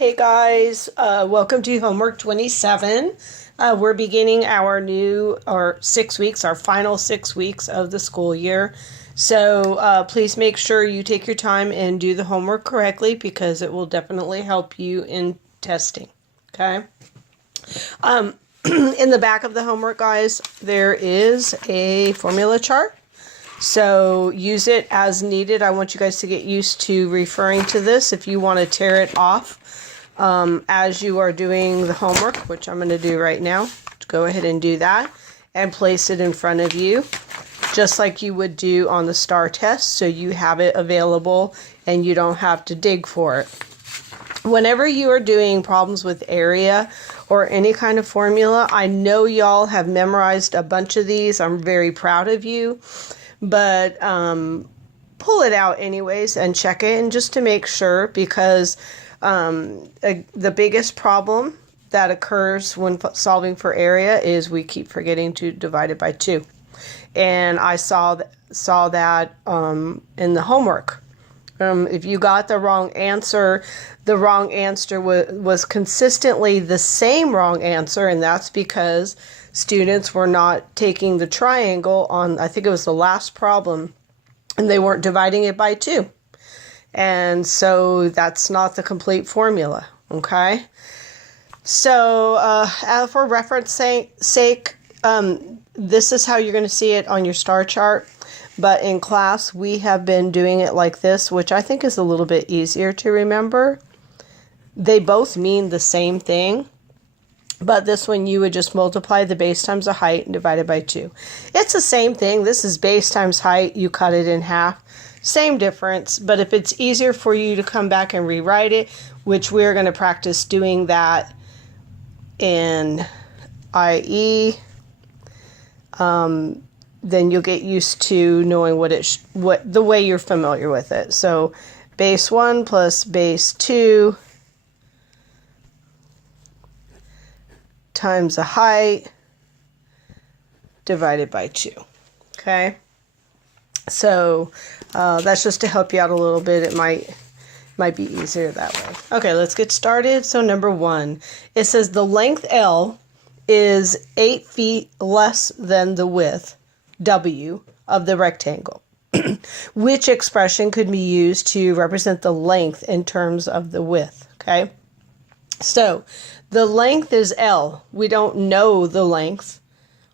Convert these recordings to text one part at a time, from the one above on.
Hey guys, welcome to Homework 27. We're beginning our final 6 weeks of the school year. So please make sure you take your time and do the homework correctly because it will definitely help you in testing. Okay? In the back of the homework, guys, there is a formula chart. So use it as needed. I want you guys to get used to referring to this if you want to tear it off as you are doing the homework, which I'm going to do right now. Go ahead and do that and place it in front of you, just like you would do on the STAR test, so you have it available and you don't have to dig for it. Whenever you are doing problems with area or any kind of formula, I know y'all have memorized a bunch of these. I'm very proud of you. But pull it out anyways and check it, and just to make sure, because the biggest problem that occurs when solving for area is we keep forgetting to divide it by 2. And I saw that in the homework. If you got the wrong answer was consistently the same wrong answer, and that's because students were not taking the triangle on, I think it was the last problem, and they weren't dividing it by 2. And so that's not the complete formula, okay? So for reference sake, this is how you're going to see it on your STAR chart. But in class, we have been doing it like this, which I think is a little bit easier to remember. They both mean the same thing. But this one, you would just multiply the base times the height and divide it by 2. It's the same thing. This is base times height. You cut it in half. Same difference. But if it's easier for you to come back and rewrite it, which we're going to practice doing that in IE, then you'll get used to knowing what the way you're familiar with it. So base 1 plus base 2 times the height divided by 2. Okay, so that's just to help you out a little bit. It might be easier that way. Okay, let's get started. So number 1, it says the length L is 8 feet less than the width W of the rectangle. Which expression could be used to represent the length in terms of the width? Okay, so the length is L. We don't know the length,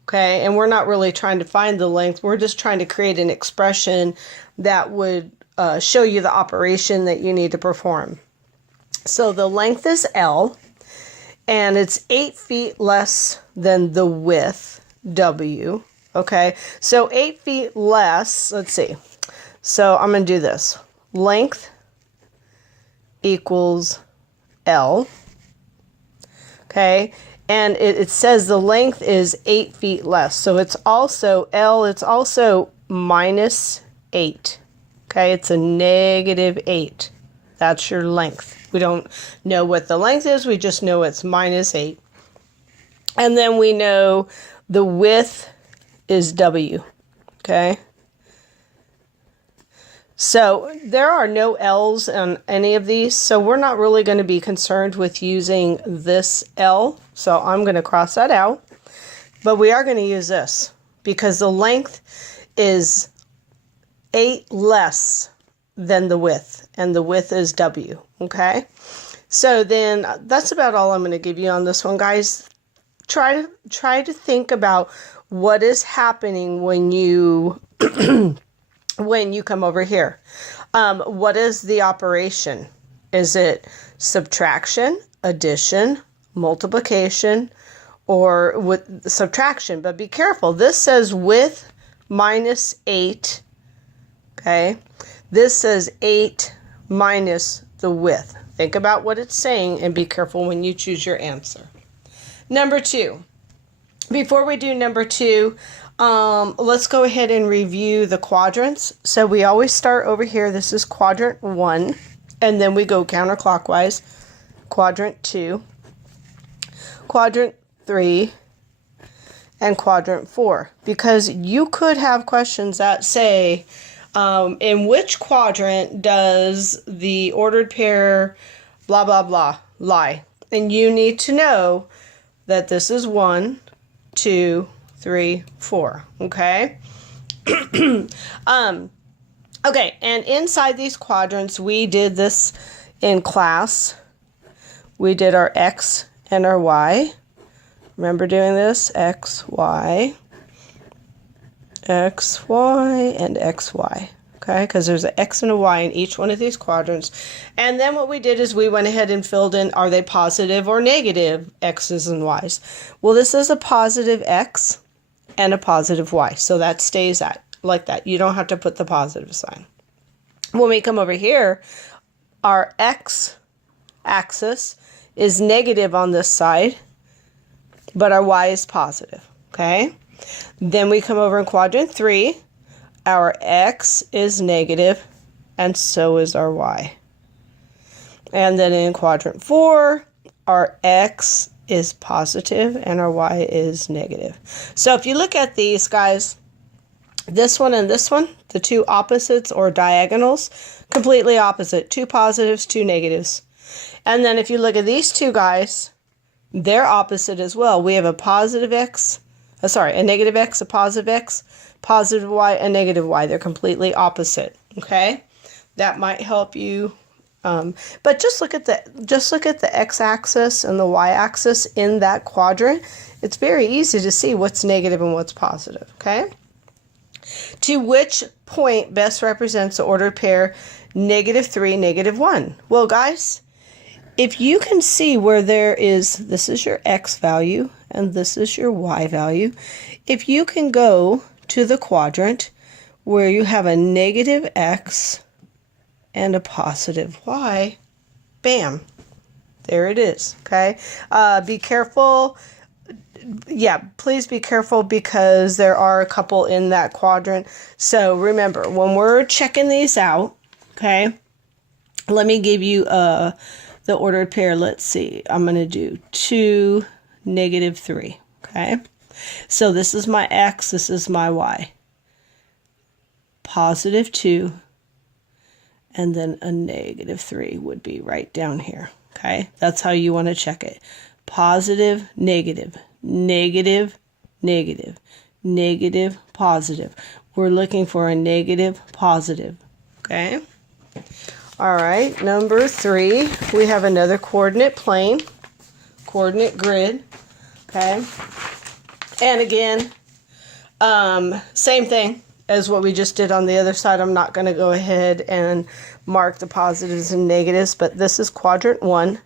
okay? And we're not really trying to find the length. We're just trying to create an expression that would show you the operation that you need to perform. So the length is L, and it's 8 feet less than the width, W, okay? So 8 feet less, let's see. So I'm going to do this. Length equals L. Okay, and it says the length is 8 feet less. So it's also L, it's also minus 8. Okay, it's a negative 8. That's your length. We don't know what the length is, we just know it's minus 8. And then we know the width is W. Okay. So there are no L's on any of these, so we're not really going to be concerned with using this L. So I'm going to cross that out. But we are going to use this because the length is 8 less than the width, and the width is W. Okay? So then that's about all I'm going to give you on this one, guys. Try to think about what is happening when you when you come over here. What is the operation? Is it subtraction, addition, multiplication, or with subtraction? But be careful. This says width minus 8. Okay. This says 8 minus the width. Think about what it's saying and be careful when you choose your answer. Number 2. Before we do number 2, let's go ahead and review the quadrants. So we always start over here. This is quadrant 1, and then we go counterclockwise. Quadrant 2, quadrant 3, and quadrant 4. Because you could have questions that say, in which quadrant does the ordered pair blah, blah, blah lie. And you need to know that this is 1, 2, 3, 4. Okay? Okay, and inside these quadrants, we did this in class. We did our X and our Y. Remember doing this? X, Y, X, Y, and X, Y. Okay, because there's an X and a Y in each one of these quadrants. And then what we did is we went ahead and filled in, are they positive or negative X's and Y's? Well, this is a positive X and a positive Y. So that stays like that. You don't have to put the positive sign. When we come over here, our X axis is negative on this side, but our Y is positive. Okay? Then we come over in quadrant 3. Our X is negative, and so is our Y. And then in quadrant 4, our X is positive, and our Y is negative. So if you look at these, guys, this one and this one, the two opposites or diagonals, completely opposite. 2 positives, 2 negatives. And then if you look at these two guys, they're opposite as well. We have a positive X, a negative X, a positive X, positive Y, a negative Y. They're completely opposite. Okay, that might help you. But just look at the x-axis and the y-axis in that quadrant. It's very easy to see what's negative and what's positive. Okay. To which point best represents the ordered pair -3, -1? Well, guys, if you can see where this is your x value and this is your y value, if you can go to the quadrant where you have a negative x and a positive y, bam, there it is. Okay, be careful. Yeah, please be careful because there are a couple in that quadrant. So remember, when we're checking these out, okay, let me give you the ordered pair. Let's see, I'm going to do 2, -3. Okay, so this is my x, this is my y. +2, and then a -3 would be right down here. Okay, that's how you want to check it. Positive, negative, negative, negative, negative, positive. We're looking for a negative, positive. Okay. All right. Number 3, we have another coordinate plane, coordinate grid. Okay. And again, same thing as what we just did on the other side. I'm not going to go ahead and mark the positives and negatives, but this is quadrant 1,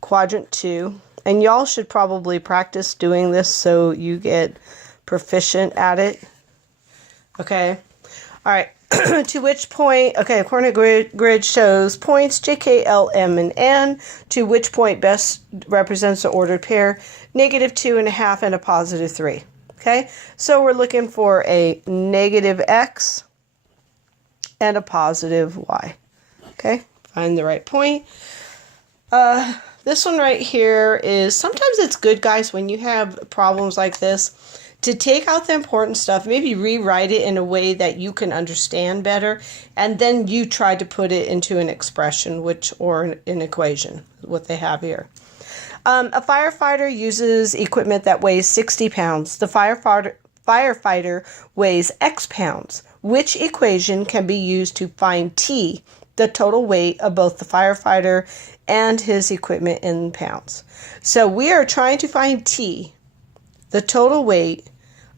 quadrant 2, and y'all should probably practice doing this so you get proficient at it. Okay. All right. To which point, okay, coordinate grid shows points J, K, L, M, and N. To which point best represents the ordered pair, -2.5 and a +3. Okay, so we're looking for a negative x and a positive y. Okay, find the right point. This one right here is, sometimes it's good, guys, when you have problems like this, to take out the important stuff, maybe rewrite it in a way that you can understand better, and then you try to put it into an expression, or an equation, what they have here. A firefighter uses equipment that weighs 60 pounds. The firefighter weighs X pounds. Which equation can be used to find T, the total weight of both the firefighter and his equipment in pounds? So we are trying to find T, the total weight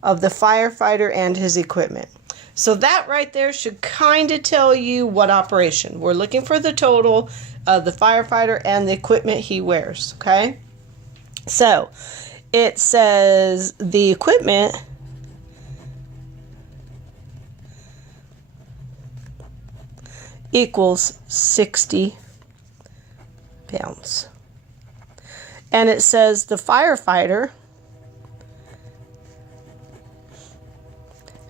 of the firefighter and his equipment. So that right there should kind of tell you what operation. We're looking for the total of the firefighter and the equipment he wears, okay? So it says the equipment equals 60 pounds. And it says the firefighter,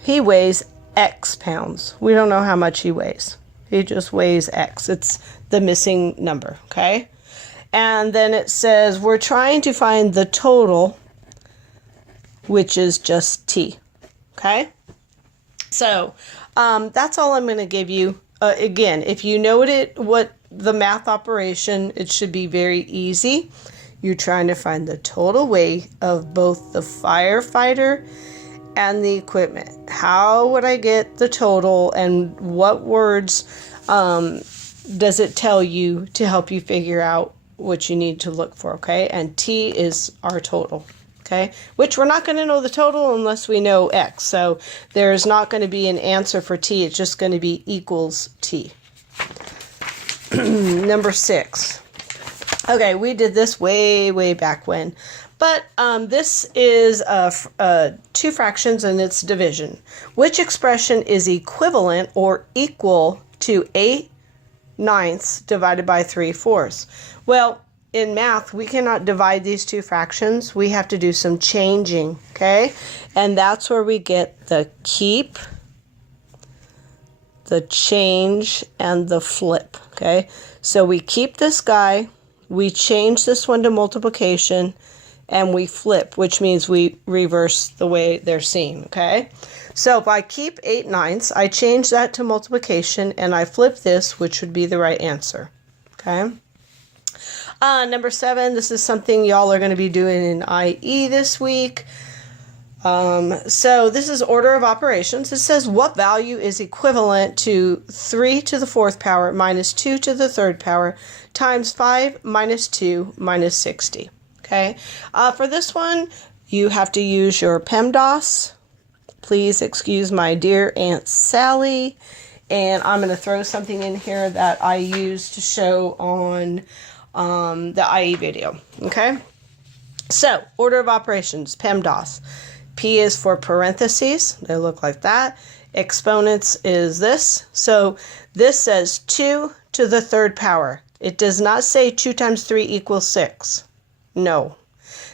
he weighs X pounds. We don't know how much he weighs. He just weighs X. It's the missing number, okay? And then it says we're trying to find the total, which is just T, okay? So that's all I'm going to give you. Again, if you know what the math operation. It should be very easy. You're trying to find the total weight of both the firefighter and the equipment. How would I get the total, and what words does it tell you to help you figure out what you need to look for, okay? And T is our total, okay? Which we're not going to know the total unless we know X. So there's not going to be an answer for T. It's just going to be equals T. Number 6. Okay, we did this way back when. But this is two fractions and its division. Which expression is equivalent or equal to 8/9 divided by 3/4? Well, in math, we cannot divide these two fractions. We have to do some changing, okay? And that's where we get the keep, the change, and the flip, okay? So we keep this guy, we change this one to multiplication, and we flip, which means we reverse the way they're seen, okay? So if I keep 8/9, I change that to multiplication, and I flip this, which would be the right answer, okay? Number 7, this is something y'all are going to be doing in IE this week. So this is order of operations. It says what value is equivalent to 3 to the 4th power minus 2 to the 3rd power times 5 minus 2 minus 60. Okay. For this one, you have to use your PEMDAS. Please excuse my dear Aunt Sally. And I'm going to throw something in here that I used to show on the IE video. Okay. So order of operations, PEMDAS. P is for parentheses. They look like that. Exponents is this. So this says 2 to the 3rd power. It does not say 2 times 3 equals 6. No.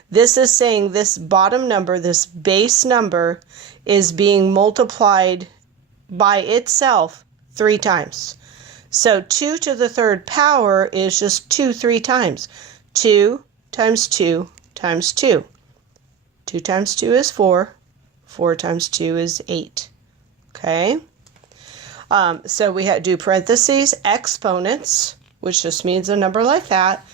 This is saying this bottom number, this base number, is being multiplied by itself 3 times. So 2 to the 3rd power is just 2 3 times. 2 times 2 times 2. 2 times 2 is 4. 4 times 2 is 8. Okay? So we have to do parentheses, exponents, which just means a number like that.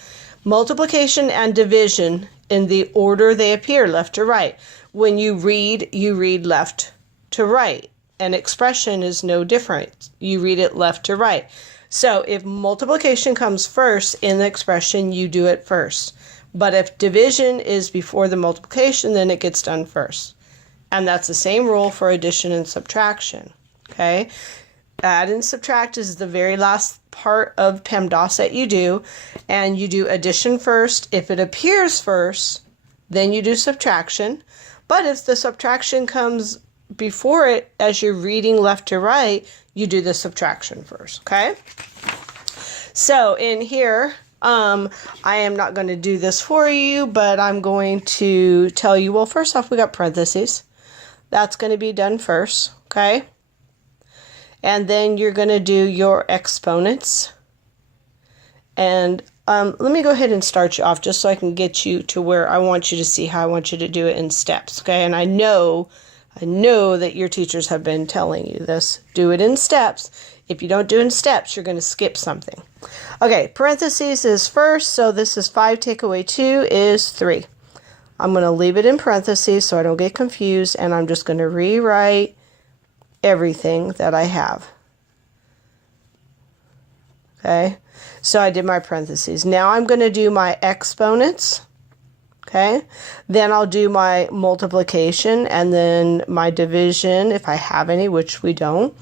Multiplication and division in the order they appear, left to right. When you read left to right. An expression is no different. You read it left to right. So if multiplication comes first in the expression, you do it first. But if division is before the multiplication, then it gets done first. And that's the same rule for addition and subtraction. Okay? Add and subtract is the very last part of PEMDAS that you do. And you do addition first. If it appears first, then you do subtraction. But if the subtraction comes before it as you're reading left to right, you do the subtraction first. Okay? So in here, I am not going to do this for you, but I'm going to tell you, well, first off, we got parentheses. That's going to be done first, okay? And then you're going to do your exponents. And let me go ahead and start you off just so I can get you to where I want you to see how I want you to do it in steps, okay? And I know that your teachers have been telling you this. Do it in steps. If you don't do it in steps, you're going to skip something. Okay, parentheses is first, so this is 5 take away 2 is 3. I'm going to leave it in parentheses so I don't get confused, and I'm just going to rewrite everything that I have. Okay, so I did my parentheses. Now I'm going to do my exponents. Okay, then I'll do my multiplication and then my division, if I have any, which we don't.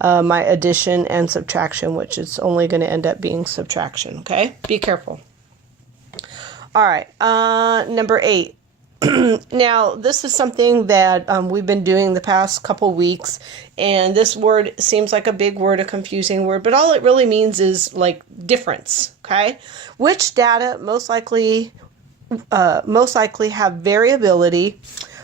My addition and subtraction, which is only going to end up being subtraction. Okay, be careful. All right, number 8. Now, this is something that we've been doing the past couple weeks, and this word seems like a big word, a confusing word, but all it really means is like difference. Okay, which data most likely have variability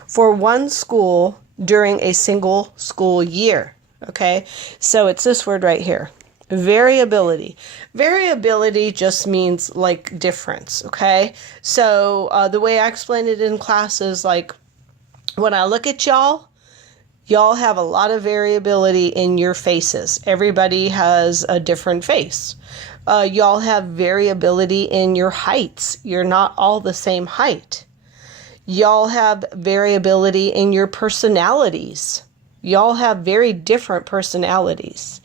for one school during a single school year. Okay, so it's this word right here, variability. Variability just means like difference, okay? So the way I explain it in class is like, when I look at y'all have a lot of variability in your faces. Everybody has a different face. Y'all have variability in your heights. You're not all the same height. Y'all have variability in your personalities. Y'all have very different personalities.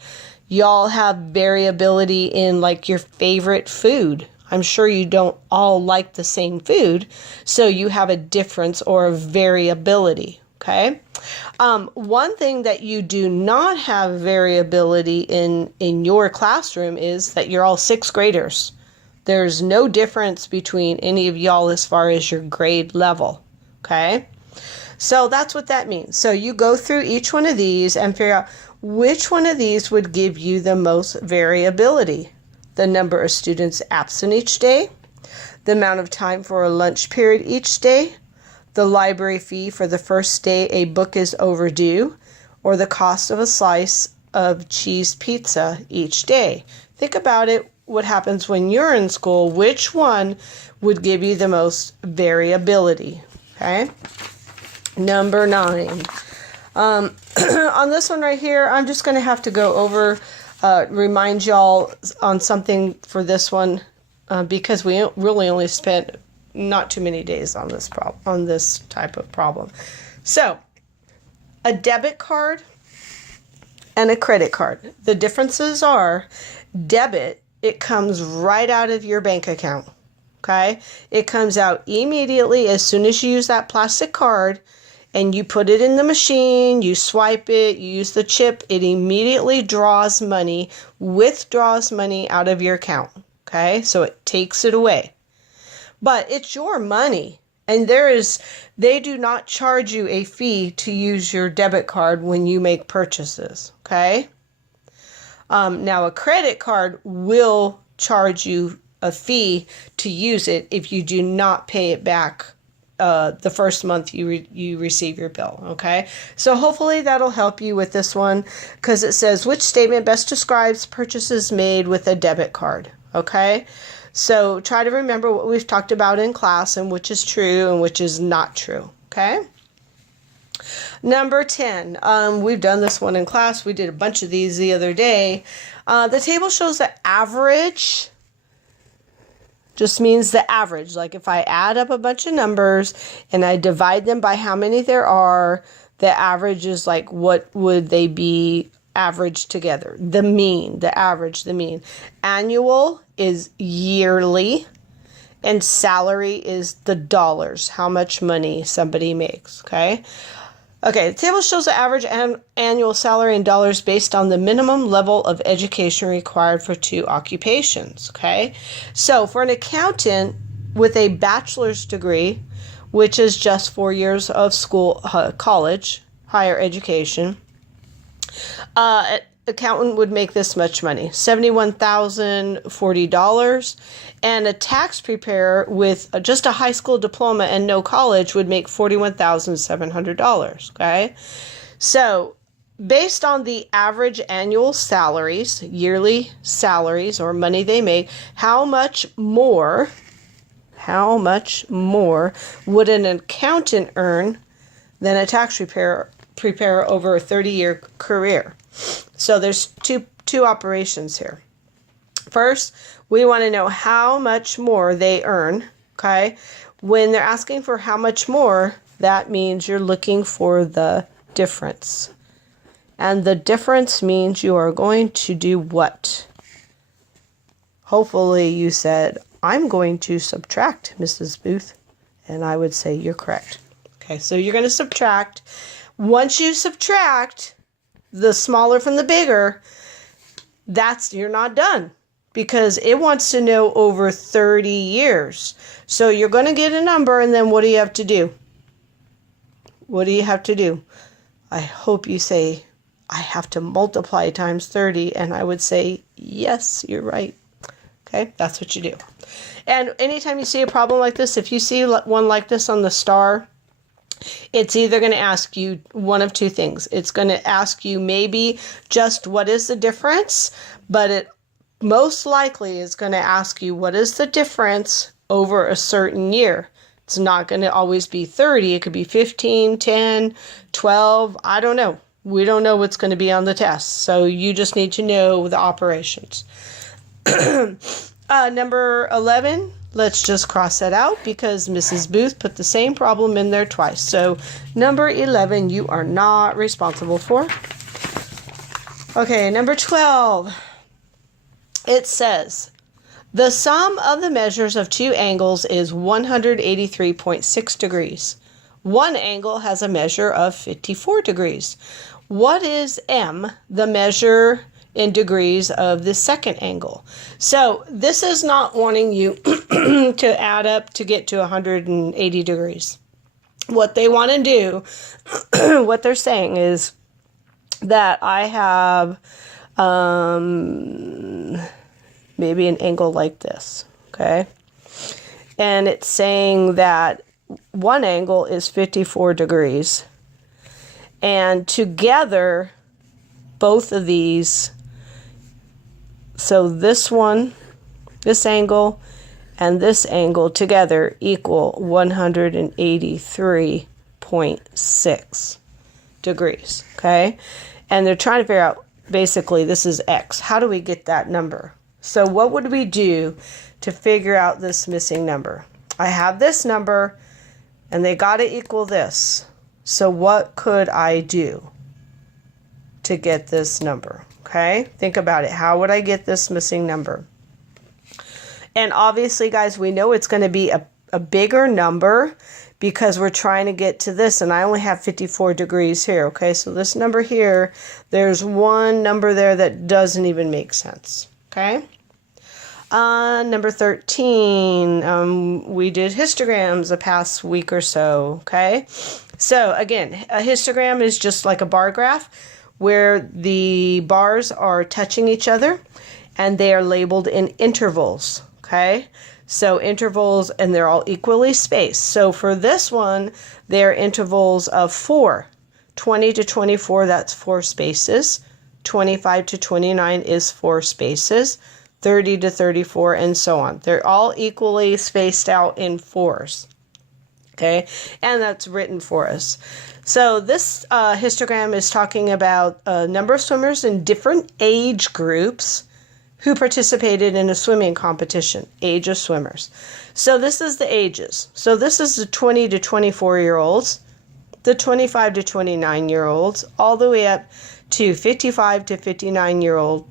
Y'all have variability in like your favorite food. I'm sure you don't all like the same food, so you have a difference or a variability, okay? One thing that you do not have variability in your classroom is that you're all sixth graders. There's no difference between any of y'all as far as your grade level, okay? So that's what that means. So you go through each one of these and figure out which one of these would give you the most variability. The number of students absent each day, the amount of time for a lunch period each day, the library fee for the first day a book is overdue, or the cost of a slice of cheese pizza each day. Think about it. What happens when you're in school? Which one would give you the most variability? Okay. Number 9. On this one right here, I'm just going to have to go over, remind y'all on something for this one, because we really only spent not too many days on this type of problem. So, a debit card and a credit card. The differences are debit, it comes right out of your bank account. Okay? It comes out immediately as soon as you use that plastic card and you put it in the machine, you swipe it, you use the chip, it immediately draws money, withdraws money out of your account. Okay? So it takes it away. But it's your money, and they do not charge you a fee to use your debit card when you make purchases, okay? Now, a credit card will charge you a fee to use it if you do not pay it back the first month you receive your bill, okay? So hopefully that'll help you with this one, because it says, which statement best describes purchases made with a debit card, okay? So try to remember what we've talked about in class and which is true and which is not true, okay? Number 10, we've done this one in class. We did a bunch of these the other day. The table shows the average, just means the average. Like if I add up a bunch of numbers and I divide them by how many there are, the average is like what would they be averaged together? The mean, the average, the mean. Annual is yearly, and salary is the dollars, how much money somebody makes, okay? Okay, the table shows the average annual salary in dollars based on the minimum level of education required for 2 occupations, okay? So for an accountant with a bachelor's degree, which is just 4 years of school, college, higher education, accountant would make this much money, $71,040, and a tax preparer with just a high school diploma and no college would make $41,700, okay? So, based on the average annual salaries, yearly salaries, or money they make, how much more would an accountant earn than a tax preparer over a 30-year career? So there's two operations here. First, we want to know how much more they earn, okay? When they're asking for how much more, that means you're looking for the difference. And the difference means you are going to do what? Hopefully you said, I'm going to subtract, Mrs. Booth. And I would say you're correct. Okay, so you're going to subtract. Once you subtract the smaller from the bigger, you're not done, because it wants to know over 30 years. So you're going to get a number, and then what do you have to do? What do you have to do? I hope you say, I have to multiply times 30, and I would say, yes, you're right. Okay, that's what you do. And anytime you see a problem like this, if you see one like this on the star, it's either going to ask you one of two things. It's going to ask you maybe just what is the difference, but it most likely is going to ask you what is the difference over a certain year. It's not going to always be 30. It could be 15, 10, 12. I don't know. We don't know what's going to be on the test. So you just need to know the operations. Number 11, let's just cross that out because Mrs. Booth put the same problem in there twice. So number 11, you are not responsible for. Okay, number 12, it says, the sum of the measures of two angles is 183.6 degrees. One angle has a measure of 54 degrees. What is M, the measure in degrees of the second angle? So this is not wanting you to add up to get to 180 degrees. What they want to do, what they're saying is that I have maybe an angle like this, okay? And it's saying that one angle is 54 degrees. And together, both of these, so this one, this angle, and this angle together equal 183.6 degrees, okay? And they're trying to figure out, basically, this is X. How do we get that number? So what would we do to figure out this missing number? I have this number, and they got to equal this. So what could I do to get this number? Okay, think about it. How would I get this missing number? And obviously, guys, we know it's going to be a bigger number because we're trying to get to this, and I only have 54 degrees here, okay? So this number here, there's one number there that doesn't even make sense, okay? Number 13, we did histograms the past week or so, okay? So, again, a histogram is just like a bar graph where the bars are touching each other, and they are labeled in intervals, okay? So intervals, and they're all equally spaced. So for this one, they're intervals of 4. 20 to 24, that's 4 spaces. 25 to 29 is 4 spaces. 30 to 34, and so on. They're all equally spaced out in 4s. Okay, and that's written for us. So this histogram is talking about a number of swimmers in different age groups who participated in a swimming competition, age of swimmers. So this is the ages. So this is the 20 to 24-year-olds, the 25 to 29-year-olds, all the way up to 55 to 59-year-old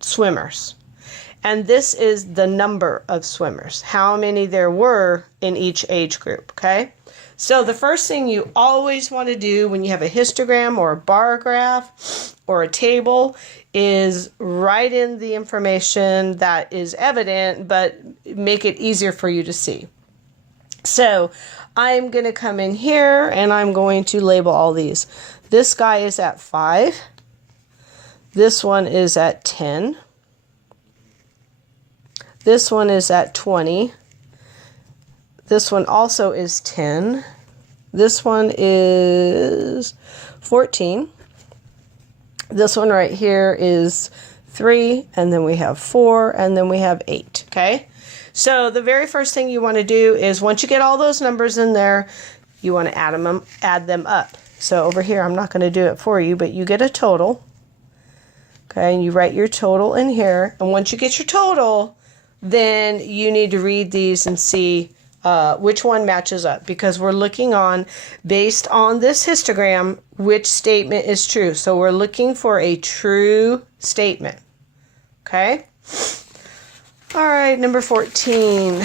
swimmers. And this is the number of swimmers, how many there were in each age group, okay? So the first thing you always want to do when you have a histogram or a bar graph or a table is write in the information that is evident, but make it easier for you to see. So I'm going to come in here and I'm going to label all these. This guy is at 5. This one is at 10. This one is at 20. This one also is 10. This one is 14. This one right here is 3, and then we have 4, and then we have 8, okay? So the very first thing you want to do is once you get all those numbers in there, you want to add them up. So over here, I'm not going to do it for you, but you get a total, okay? And you write your total in here, and once you get your total, then you need to read these and see which one matches up, because we're looking on, based on this histogram, which statement is true. So we're looking for a true statement. Okay? All right, number 14.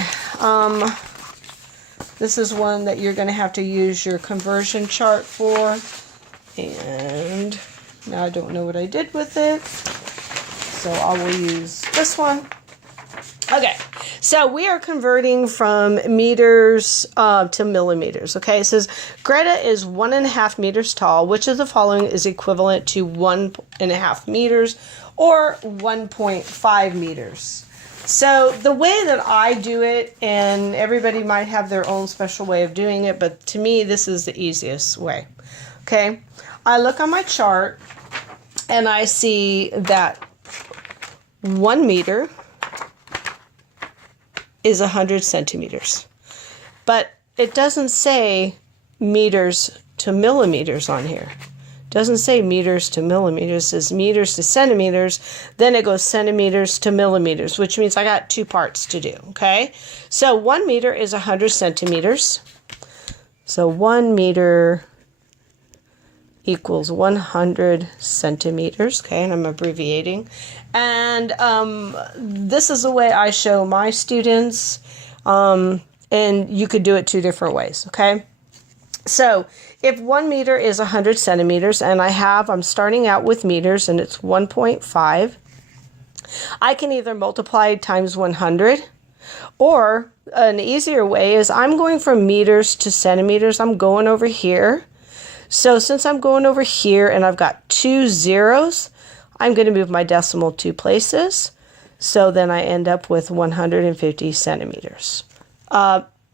This is one that you're going to have to use your conversion chart for. And now I don't know what I did with it. So I will use this one. Okay, so we are converting from meters to millimeters, okay? It says, Greta is 1.5 meters tall. Which of the following is equivalent to 1.5 meters or 1.5 meters? So the way that I do it, and everybody might have their own special way of doing it, but to me, this is the easiest way, okay? I look on my chart, and I see that 1 meter is 100 centimeters. But it doesn't say meters to millimeters on here. doesn't say meters to millimeters, it says meters to centimeters, then it goes centimeters to millimeters, which means I got 2 parts to do, okay? So 1 meter is 100 centimeters. So 1 meter equals 100 centimeters, okay, and I'm abbreviating. And this is the way I show my students, and you could do it 2 different ways, okay? So if 1 meter is 100 centimeters, and I'm starting out with meters, and it's 1.5, I can either multiply times 100, or an easier way is I'm going from meters to centimeters. I'm going over here. So since I'm going over here and I've got 2 zeros, I'm going to move my decimal 2 places. So then I end up with 150 centimeters.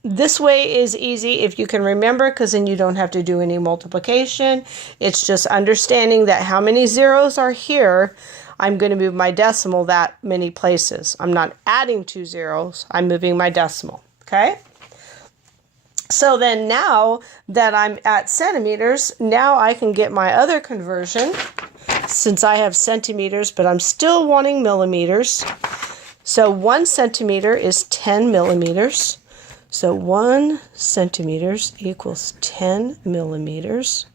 This way is easy if you can remember, because then you don't have to do any multiplication. It's just understanding that how many zeros are here, I'm going to move my decimal that many places. I'm not adding 2 zeros, I'm moving my decimal, okay? So then now that I'm at centimeters, now I can get my other conversion, since I have centimeters, but I'm still wanting millimeters. So 1 centimeter is 10 millimeters. So 1 centimeters equals 10 millimeters.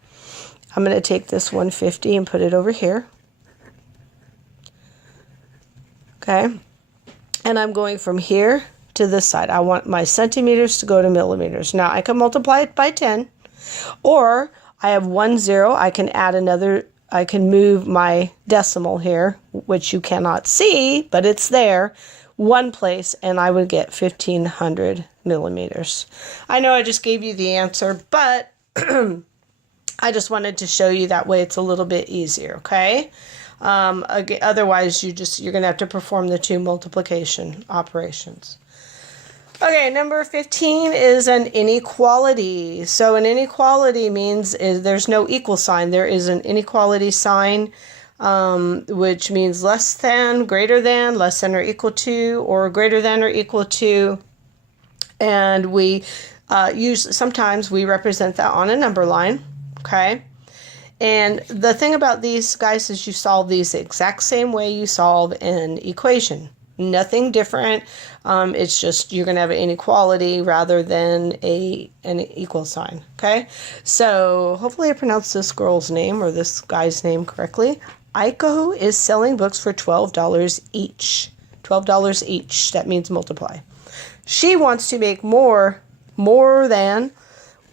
I'm going to take this 150 and put it over here. Okay. And I'm going from here to this side. I want my centimeters to go to millimeters. Now I can multiply it by 10, or I have 1 0. I can add another, I can move my decimal here, which you cannot see, but it's there, 1 place, and I would get 1500 millimeters. I know I just gave you the answer, but I just wanted to show you that way it's a little bit easier, okay? Otherwise, you're going to have to perform the 2 multiplication operations. Okay, number 15 is an inequality. So an inequality means there's no equal sign. There is an inequality sign, which means less than, greater than, less than or equal to, or greater than or equal to. And we sometimes we represent that on a number line, okay? And the thing about these guys is you solve these the exact same way you solve an equation. Nothing different. It's just you're going to have an inequality rather than an equal sign. Okay. So hopefully I pronounced this girl's name or this guy's name correctly. Aiko is selling books for $12 each. $12 each. That means multiply. She wants to make more than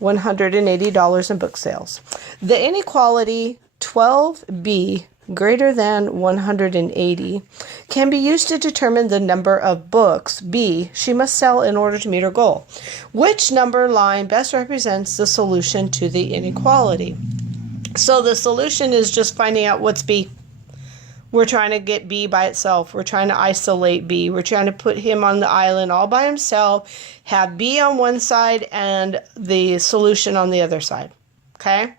$180 in book sales. The inequality 12b greater than 180 can be used to determine the number of books B she must sell in order to meet her goal. Which number line best represents the solution to the inequality? So the solution is just finding out what's B. We're trying to get B by itself. We're trying to isolate B. We're trying to put him on the island all by himself, have B on one side and the solution on the other side. Okay?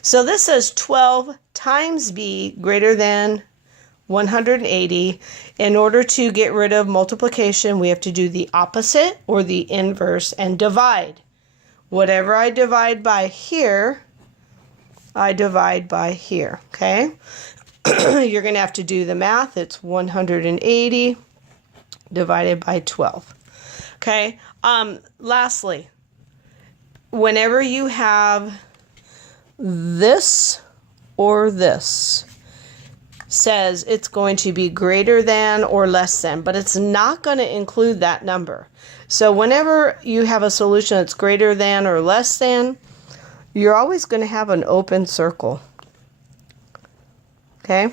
So this says 12 times B greater than 180. In order to get rid of multiplication, we have to do the opposite or the inverse and divide. Whatever I divide by here, I divide by here. Okay? You're going to have to do the math. It's 180 divided by 12. Okay? Lastly, whenever you have this or this, says it's going to be greater than or less than, but it's not going to include that number. So whenever you have a solution that's greater than or less than, you're always going to have an open circle. Okay?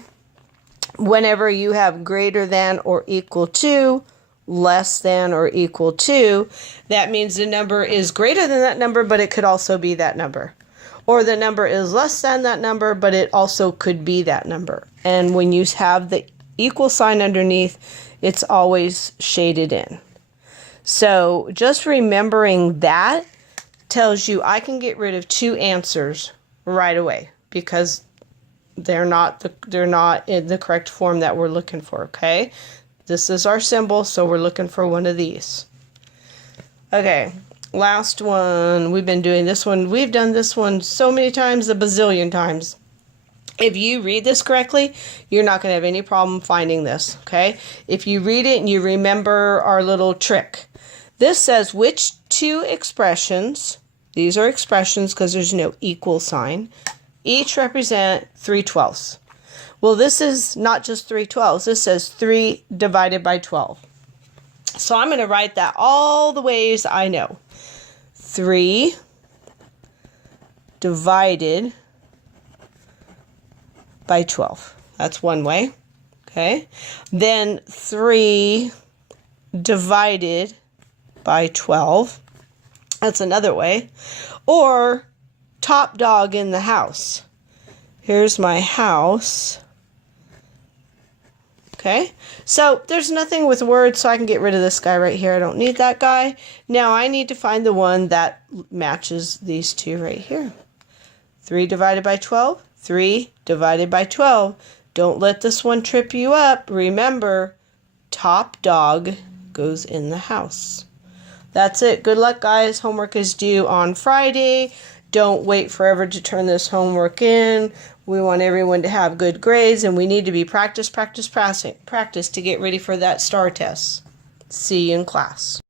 Whenever you have greater than or equal to, less than or equal to, that means the number is greater than that number, but it could also be that number. Or the number is less than that number, but it also could be that number. And when you have the equal sign underneath, it's always shaded in. So just remembering that tells you I can get rid of 2 answers right away because they're not in the correct form that we're looking for, okay? This is our symbol, so we're looking for one of these. Okay. Last one, we've been doing this one. We've done this one so many times, a bazillion times. If you read this correctly, you're not going to have any problem finding this, okay? If you read it and you remember our little trick. This says which two expressions, these are expressions because there's no equal sign, each represent 3/12. Well, this is not just 3/12. This says 3 divided by 12. So I'm going to write that all the ways I know. 3 divided by 12. That's one way. Okay. Then 3 divided by 12. That's another way. Or top dog in the house. Here's my house. Okay. So there's nothing with words, so I can get rid of this guy right here. I don't need that guy. Now I need to find the one that matches these two right here. 3 divided by 12. 3 divided by 12. Don't let this one trip you up. Remember, top dog goes in the house. That's it. Good luck, guys. Homework is due on Friday. Don't wait forever to turn this homework in. We want everyone to have good grades, and we need to be practice to get ready for that STAR test. See you in class.